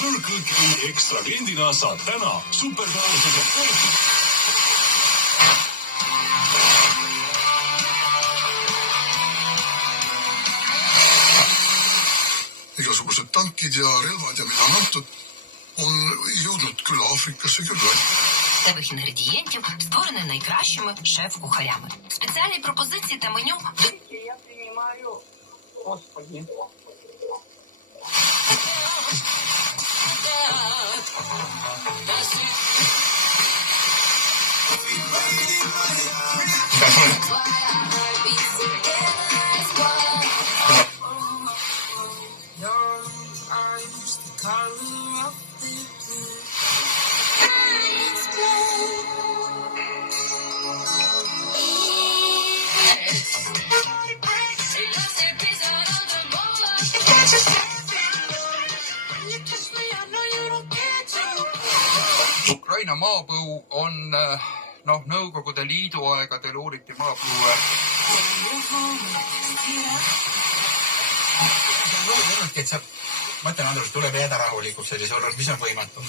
Circle K Extra kliendina saad täna superpäevasega igasugused tankid ja relvad ja mida on antud, on jõudnud küll Африкаsse, küll Нових інгредієнтів, створений найкращими шеф-кухарями. Спеціальні пропозиції та меню. Я приймаю, Господи. Ukraina maapõu on, Nõukogude Liidu aegadel uuriti maapõue. Mõtlen, Andrus, tuleb jääda rahulikuks sellise olles, mis on võimatu.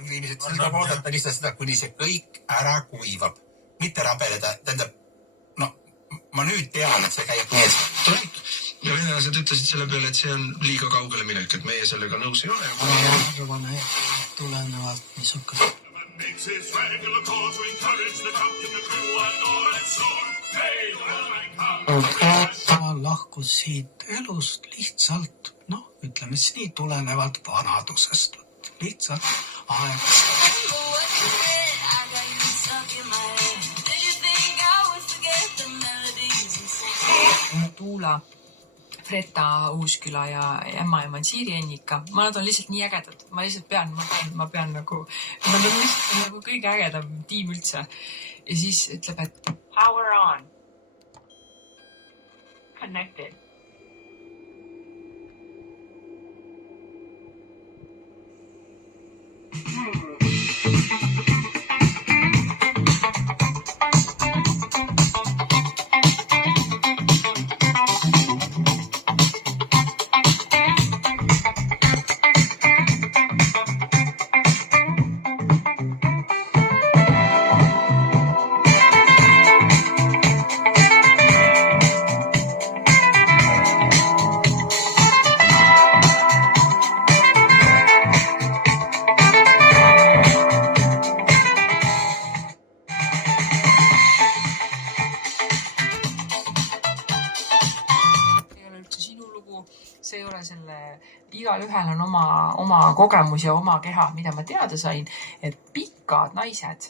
Inimesed saab oodata lihtsalt seda, kuni see kõik ära kuivab. Mitte rabeleda, tähendab, ma nüüd tean, et see käib mees. Ja venelased ütlesid selle peale, et see on liiga kaugele minek, et meie sellega nõus ei ole. Arvane tulenevalt niisugust. Ta lahkus siit elust lihtsalt, ütleme siis nii, tulenevalt vanadusest. Lihtsalt aegast. Tuula, Freta Uusküla ja Emma Siiri Ennika. Nad on lihtsalt nii ägedad. Ma lihtsalt ma pean nagu, nad on lihtsalt nagu kõige ägedam tiim üldse. Ja siis ütleb, et power on. Connected. See ei ole selle, igal ühel on oma kogemus ja oma keha, mida ma teada sain, et pikad naised